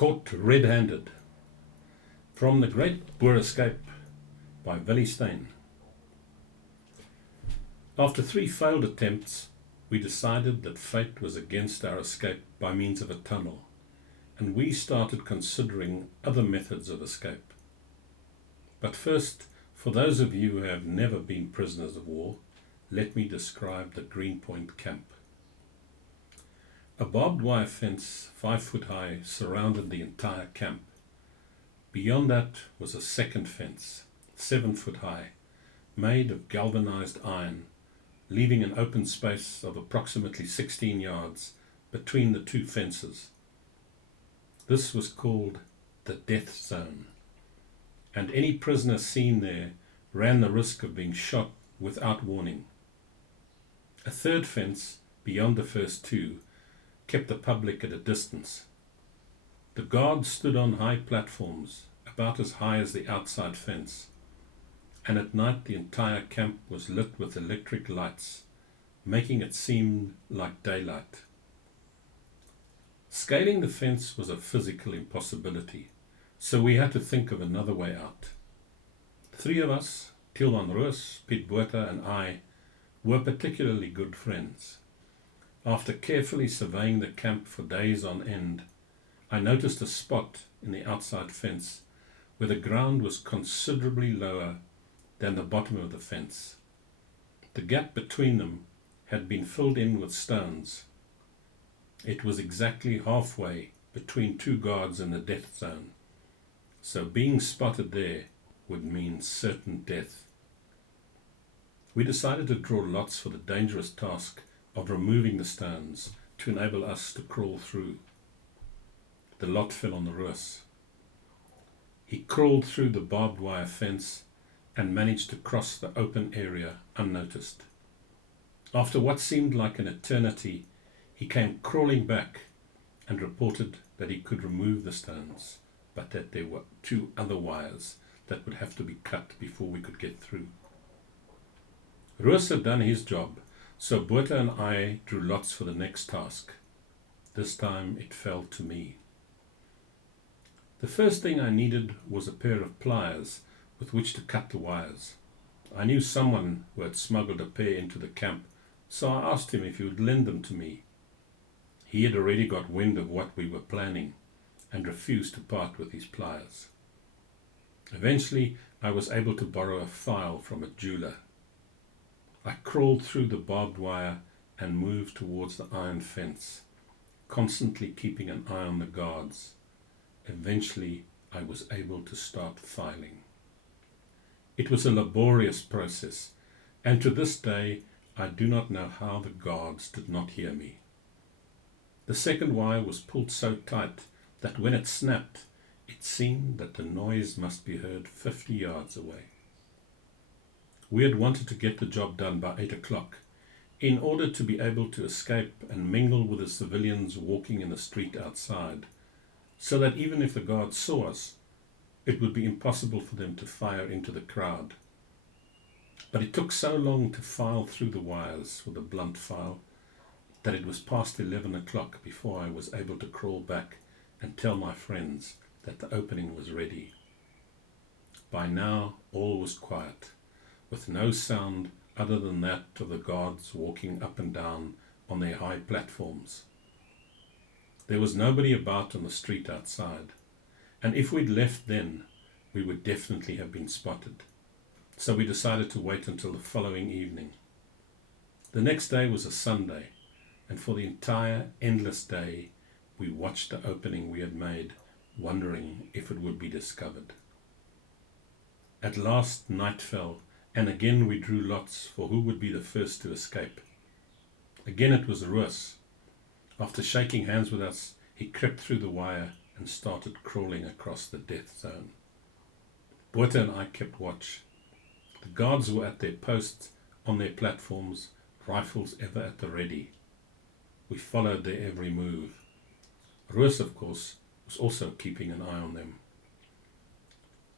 Caught Red-Handed, from The Great Boer Escape by Willie Steyn. After 3 failed attempts, we decided that fate was against our escape by means of a tunnel, and we started considering other methods of escape. But first, for those of you who have never been prisoners of war, let me describe the Greenpoint camp. A barbed wire fence 5 foot high surrounded the entire camp. Beyond that was a second fence, 7 foot high, made of galvanized iron, leaving an open space of approximately 16 yards between the 2 fences. This was called the death zone, and any prisoner seen there ran the risk of being shot without warning. A third fence, beyond the first 2, kept the public at a distance. The guards stood on high platforms, about as high as the outside fence, and at night the entire camp was lit with electric lights, making it seem like daylight. Scaling the fence was a physical impossibility, so we had to think of another way out. 3 of us, Tilman Roos, Piet Botha and I, were particularly good friends. After carefully surveying the camp for days on end, I noticed a spot in the outside fence where the ground was considerably lower than the bottom of the fence. The gap between them had been filled in with stones. It was exactly halfway between 2 guards in the death zone, so being spotted there would mean certain death. We decided to draw lots for the dangerous task of removing the stones to enable us to crawl through. The lot fell on the Roos. He crawled through the barbed wire fence and managed to cross the open area unnoticed. After what seemed like an eternity, he came crawling back and reported that he could remove the stones, but that there were 2 other wires that would have to be cut before we could get through. Roos had done his job, so Botha and I drew lots for the next task. This time it fell to me. The first thing I needed was a pair of pliers with which to cut the wires. I knew someone who had smuggled a pair into the camp, so I asked him if he would lend them to me. He had already got wind of what we were planning and refused to part with his pliers. Eventually, I was able to borrow a file from a jeweler. I crawled through the barbed wire and moved towards the iron fence, constantly keeping an eye on the guards. Eventually, I was able to start filing. It was a laborious process, and to this day, I do not know how the guards did not hear me. The second wire was pulled so tight that when it snapped, it seemed that the noise must be heard 50 yards away. We had wanted to get the job done by 8 o'clock in order to be able to escape and mingle with the civilians walking in the street outside, so that even if the guards saw us, it would be impossible for them to fire into the crowd. But it took so long to file through the wires with a blunt file that it was past 11 o'clock before I was able to crawl back and tell my friends that the opening was ready. By now, all was quiet, with no sound other than that of the guards walking up and down on their high platforms. There was nobody about on the street outside, and if we'd left then, we would definitely have been spotted. So we decided to wait until the following evening. The next day was a Sunday, and for the entire endless day, we watched the opening we had made, wondering if it would be discovered. At last night fell, and again we drew lots for who would be the first to escape. Again it was Roos. After shaking hands with us, he crept through the wire and started crawling across the death zone. Botha and I kept watch. The guards were at their posts on their platforms, rifles ever at the ready. We followed their every move. Roos, of course, was also keeping an eye on them.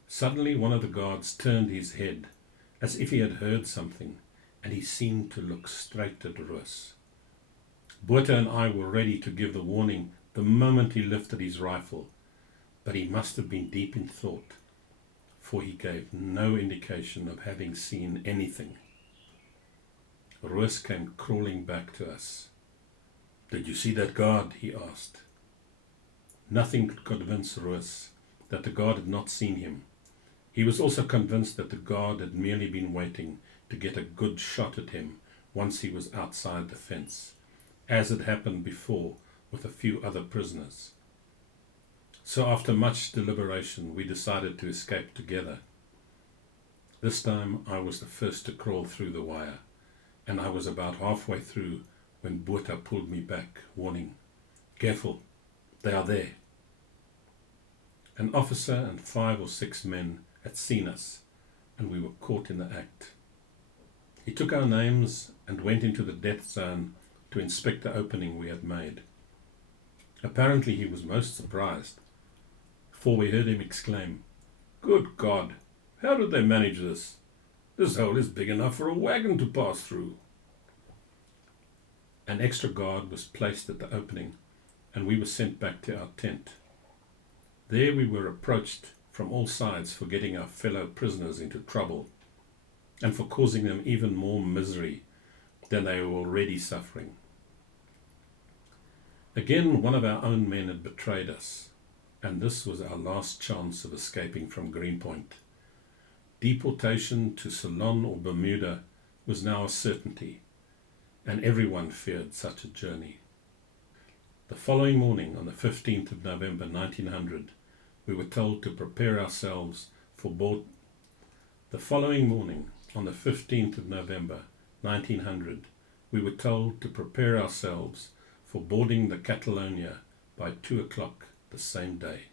Suddenly one of the guards turned his head, as if he had heard something, and he seemed to look straight at Roos. Botha and I were ready to give the warning the moment he lifted his rifle, but he must have been deep in thought, for he gave no indication of having seen anything. Roos came crawling back to us. "Did you see that guard?" he asked. Nothing could convince Roos that the guard had not seen him. He was also convinced that the guard had merely been waiting to get a good shot at him once he was outside the fence, as had happened before with a few other prisoners. So after much deliberation, we decided to escape together. This time I was the first to crawl through the wire, and I was about halfway through when Boer pulled me back, warning, "Careful, they are there." An officer and 5 or 6 men had seen us, and we were caught in the act. He took our names and went into the death zone to inspect the opening we had made. Apparently he was most surprised, for we heard him exclaim, "Good God, how did they manage this? This hole is big enough for a wagon to pass through." An extra guard was placed at the opening, and we were sent back to our tent. There we were approached from all sides for getting our fellow prisoners into trouble, and for causing them even more misery than they were already suffering. Again, one of our own men had betrayed us, and this was our last chance of escaping from Greenpoint. Deportation to Ceylon or Bermuda was now a certainty, and everyone feared such a journey. The following morning, on the 15th of November 1900, we were told to prepare ourselves for board. The following morning, on the 15th of November 1900, we were told to prepare ourselves for boarding the Catalonia by 2 o'clock the same day.